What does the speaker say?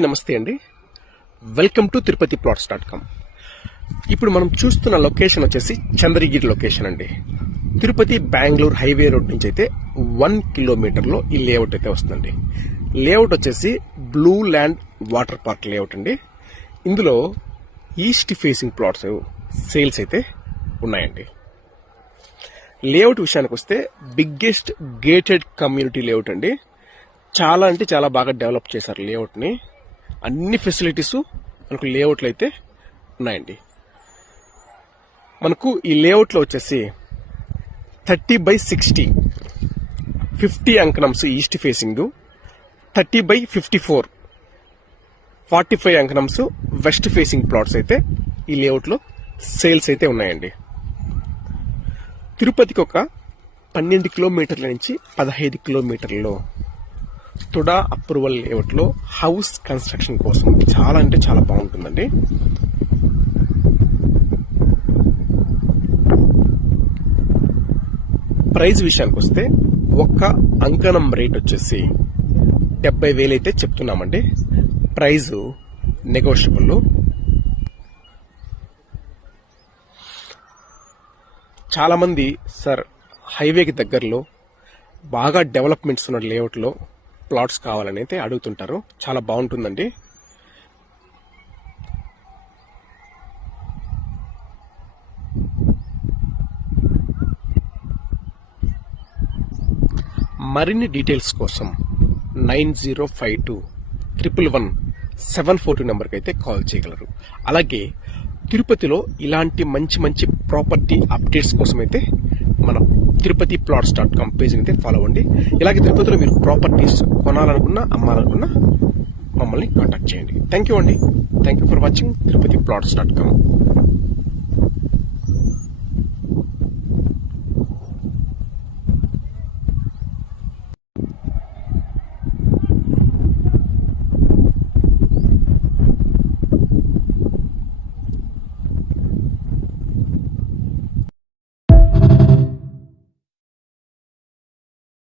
నమస్తే అండి. Welcome to Tirupati plots dot com. ఇప్పుడు మనం చూస్తున్న లొకేషన్ వచ్చేసి చంద్రగిరి లొకేషన్ అండి. తిరుపతి బెంగళూరు హైవే రోడ్ నుంచి అయితే 1 కిలోమీటర్లో ఈ లేఅవుట్ అయితే వస్తుందండి. లేఅవుట్ వచ్చేసి blue land water park layout అండి. ఇందులో ఈస్ట్ ఫేసింగ్ ప్లాట్స్ సేల్స్ అయితే ఉన్నాయండి. లేఅవుట్ విషయానికి వస్తే బిగ్గెస్ట్ గేటెడ్ కమ్యూనిటీ లేఅవుట్ అండి. చాలా అంటే చాలా బాగా డెవలప్ చేశారు లేఅవుట్ని. అన్ని ఫెసిలిటీస్ మనకు లేఅవుట్లో అయితే ఉన్నాయండి. మనకు ఈ లేఅవుట్లో వచ్చేసి 30/60 50 అంకణమ్స్ ఈస్ట్ ఫేసింగ్, 30/54 45 అంకణమ్స్ వెస్ట్ ఫేసింగ్ ప్లాట్స్ అయితే ఈ లేఅవుట్లో సేల్స్ అయితే ఉన్నాయండి. తిరుపతికి ఒక 12 కిలోమీటర్ల నుంచి 15 కిలోమీటర్లలో తుడా అప్రూవల్ లేఅవుట్లో హౌస్ కన్స్ట్రక్షన్ కోసం చాలా అంటే చాలా బాగుంటుందండి. ప్రైస్ విషయానికి వస్తే ఒక్క అంకణం రేట్ వచ్చేసి 70,000 అయితే చెప్తున్నామండి. Praise negotiable. చాలా మంది సార్ హైవేకి దగ్గరలో బాగా డెవలప్మెంట్స్ ఉన్న లేఅవుట్లో ప్లాట్స్ కావాలని అయితే అడుగుతుంటారు. చాలా బాగుంటుందండి. మరిన్ని డీటెయిల్స్ కోసం 9052111742 నెంబర్కి అయితే కాల్ చేయగలరు. అలాగే తిరుపతిలో ఇలాంటి మంచి మంచి ప్రాపర్టీ అప్డేట్స్ కోసం అయితే మన తిరుపతి ప్లాట్స్.com పేజ్ని అయితే ఫాలో అవ్వండి. ఇలాగే తిరుపతిలో మీరు ప్రాపర్టీస్ కొనాలనుకున్నా అమ్మాలనుకున్నా మమ్మల్ని కాంటాక్ట్ చేయండి. థ్యాంక్ యూ అండి. Thank you for watching Tirupati ప్లాట్స్.com.